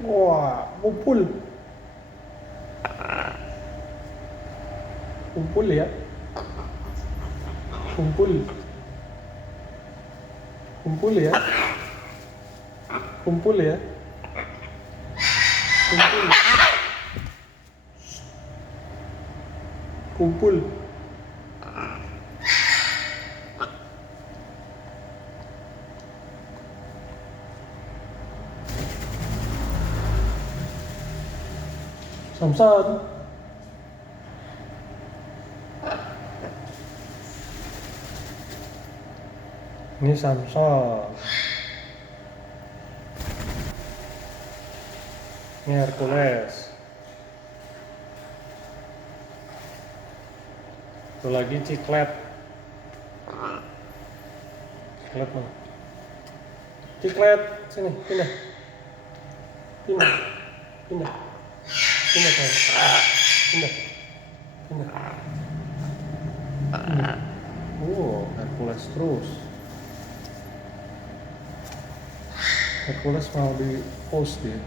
Wah, kumpul. Kumpul ya. Kumpul. Kumpul ya. Kumpul ya. Kumpul. Kumpul. Samson. Ini Samson. Ini Hercules. Itu lagi Ciklet. Ciklet mana? Ciklet, sini, pindah. Pindah. Pindah. Pindah sayang. Pindah. Pindah. Pindah. Hercules terus. Hercules mau di post dia.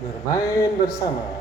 Bermain bersama.